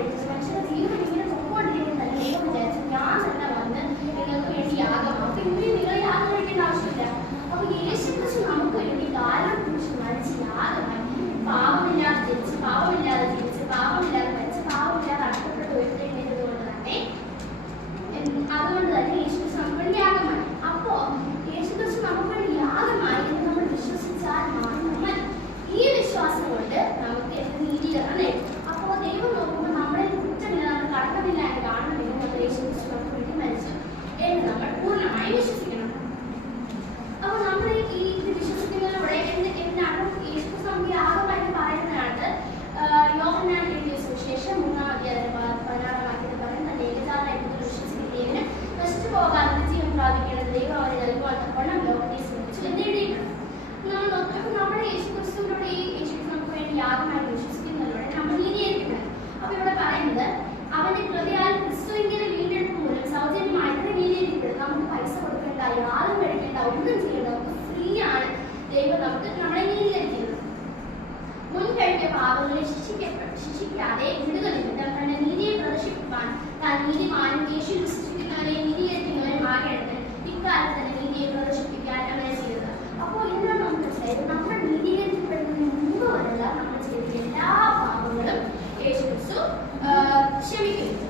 കഴിച്ചത്. മനുഷ്യരുടെ ജീവിതം ഇങ്ങനെ പൊക്കോണ്ടിരിക്കുന്ന തന്നെ ദൈവം വിചാരിച്ചു ഞാൻ തന്നെ വന്ന് നിങ്ങൾക്ക് വേണ്ടി യാഗമാകും. അപ്പൊ ഇങ്ങനെ നിങ്ങൾ യാഗം കഴിക്കേണ്ട ആവശ്യമില്ല. അപ്പൊ യേശുക്രിസ്തു നമുക്ക് വേണ്ടി കാലം കുറിച്ച് മരിച്ച് യാഗമായി പാപമില്ലാതെ ജനിച്ച് പാപമില്ലാതെ ജീവിച്ച് പാപമില്ലാതെ മരിച്ച് പാപമില്ലാതെ അടക്കപ്പെട്ട് ഉയർത്തെഴുന്നേറ്റത് കൊണ്ട് തന്നെ യേശുക്രിസ്തു നമുക്ക് വേണ്ടി യാഗമായി. അപ്പോ യേശുക്രിസ്തു നമുക്ക് വേണ്ടി യാഗമായി എന്ന് നമ്മൾ വിശ്വസിച്ചാൽ മാത്രം മതി. ഈ വിശ്വാസം കൊണ്ട് നമുക്ക് നീതീകരണം നേടും. അപ്പോൾ ദൈവം നോക്കുമ്പോൾ നമ്മളെ കുറ്റമില്ല, നമ്മൾ കടക്കമില്ല എന്ന് കാണണമെങ്കിൽ യേശുക്രിസ്തു നമുക്ക് വേണ്ടി മരിച്ചു എന്ന് നമ്മൾ പൂർണ്ണമായി വിശ്വസിക്കണം. അപ്പോൾ നമ്മൾ ഈ ഇത് വിശ്വസിക്കുന്നതിലൂടെ എന്താണ് യേശുക്രിസ്തു നമുക്ക് യാഗമായിട്ട് പറയുന്നതാണ്. യോഹന്നാൻ എഴുതിയ സുവിശേഷം 3-ാം അധ്യായം 16-ാം വാക്യത്തിൽ പറയുന്നത് തന്റെ ഏകജാതനായ വിശ്വസിക്കുന്നതിന് നശിച്ചു പോകാതെ ജീവൻ പ്രാപിക്കേണ്ടത് ദൈവം അവരെ നൽകുവാൻ ലോകത്തെ സ്നേഹിച്ചു എന്ന് എഴുതിയിട്ടുണ്ട്. നമ്മുടെ യേശുക്രിസ്തുവിനോട് ഈ യേശുക്രിസ്തു നമുക്ക് വേണ്ടി യാഗമായി വിശ്വസിക്കുന്നതിലൂടെ നമ്മൾ നീതീകരിക്കുന്നത്. അപ്പൊ ഇവിടെ പറയുന്നത് അവന്റെ കൃപയാൽ ക്രിസ്തുവിന്റെ വീണ്ടെടുപ്പ് മൂലം സൗജന്യമായിട്ട് നീതീകരിക്കപ്പെടും. നമുക്ക് പൈസ കൊടുക്കേണ്ട, യാഗം കഴിക്കേണ്ട, ഒന്നും ചെയ്യേണ്ട, നമുക്ക് ഫ്രീ ആണ് ദൈവം നമ്മളെ നീതീകരിക്കുന്നത്. മുൻകഴിഞ്ഞ പാപങ്ങളെ ശിക്ഷിക്കാതെ വിടുതൽ നിമിത്തം തന്റെ നീതിയെ പ്രദർശിപ്പിക്കാൻ താൻ നീതിമാനും യേശു വിശ്വസിക്കുന്നവരെ നീതീകരിക്കുന്നവരും ആകേണ്ടത് ഇക്കാലത്ത് തന്നെ നീതിയെ പ്രദർശിപ്പിക്കാൻ അങ്ങനെ ചെയ്തത്. അപ്പോൾ എന്താണ് നമുക്ക് മനസ്സിലായത്? നമ്മൾ നീതീകരിക്കപ്പെടുന്നതിന് മുമ്പ് വരെയുള്ള നമ്മൾ ചെയ്ത എല്ലാ പാപങ്ങളും യേശുക്രിസ്തു ക്ഷമിക്കുന്നു.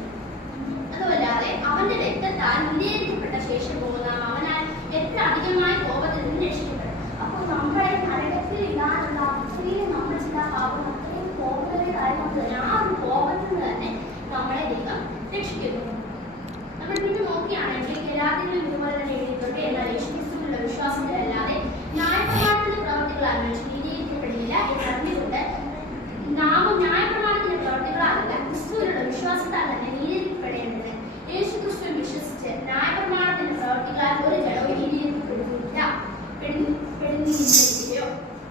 അതുമല്ലാതെ അവന്റെ രക്തത്താൽ നീതീകരിക്കപ്പെട്ട ശേഷം പോകുന്ന അവനാൽ എത്ര അധികമായി കോപത്തിൽ നിന്ന് രക്ഷിക്കപ്പെടും. അപ്പോൾ നമ്മളെ നരകത്തിൽ ഇടാനുള്ള അത്രയും നമ്മൾ ചെയ്ത പാപം അത്രയും കോപകരമായതുകൊണ്ട് തന്നെ ആ ഒരു കോപത്തിൽ നിന്ന് തന്നെ നമ്മളെ ദൈവം രക്ഷിക്കുന്നു. നമ്മൾ പിന്നെ നോക്കുകയാണെങ്കിൽ ഗലാത്യരിൽ ഇതുപോലെ തന്നെ എഴുതിയിട്ടുണ്ട്. എന്നാൽ യേശുക്രിസ്തുവിലുള്ള വിശ്വാസത്തിലല്ലാതെ ന്യായപ്രമാണത്തിന്റെ പ്രവർത്തികളാൽ മനുഷ്യൻ നീതീകരിക്കപ്പെടില്ല എന്നറിഞ്ഞുകൊണ്ട് നാമം ന്യായപ്രമാണത്തിന്റെ പ്രവർത്തികളാകല്ല ക്രിസ്തുവിലുള്ള വിശ്വാസത്താൽ തന്നെ നീതീകരിക്കപ്പെടേണ്ടത്. യേശുക്രിസ്തുവിൽ വിശ്വസിച്ച് ന്യായപ്രമാണത്തിന്റെ പ്രവർത്തികളാൽ ഒരു ജഡവും നീതീകരിക്കപ്പെടുന്നില്ല പെടുന്നില്ലയോ.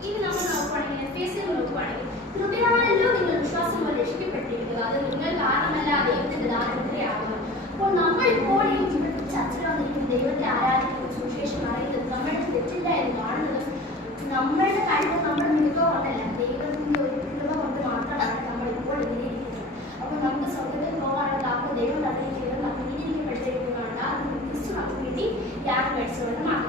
ഇനി നമ്മൾ നോക്കുകയാണെങ്കിൽ എഫേസ്യരിൽ നോക്കുകയാണെങ്കിൽ കൃപയാണല്ലോ നിങ്ങൾ വിശ്വാസം പോലെ രക്ഷിക്കപ്പെട്ടിരിക്കുക, അത് നിങ്ങൾ കാരണമല്ല ദൈവത്തിന്റെ ദാരിദ്ര്യമാകുന്നു. അപ്പോൾ നമ്മൾ ഇപ്പോഴും ജീവിതത്തിൽ ചർച്ച വന്നിരിക്കുന്ന ദൈവത്തെ ആരാധിക്കുന്ന സുവിശേഷം അറിയുന്നത് നമ്മുടെ തെറ്റില്ല എന്ന് കാണുന്നത് നമ്മളുടെ കഴിവ് നമ്മുടെ മിടുക്കോ കൊണ്ടല്ല, ദൈവത്തിന്റെ ഒരു കൃപ കൊണ്ട് മാത്രമാണ് നമ്മൾ ഇപ്പോൾ ഇങ്ങനെയിരിക്കുന്നത്. അപ്പോൾ നമുക്ക് സ്വർഗ്ഗത്തിൽ പോകാനുള്ള അപ്പോൾ ദൈവം തന്നെ ചെയ്ത് നമുക്ക് ഇങ്ങനെയിരിക്കപ്പെട്ടിരിക്കുന്നതാണ്. അത് ക്രിസ്തു നമുക്ക് വേണ്ടി യാഗം കഴിച്ചുകൊണ്ട് മാത്രം.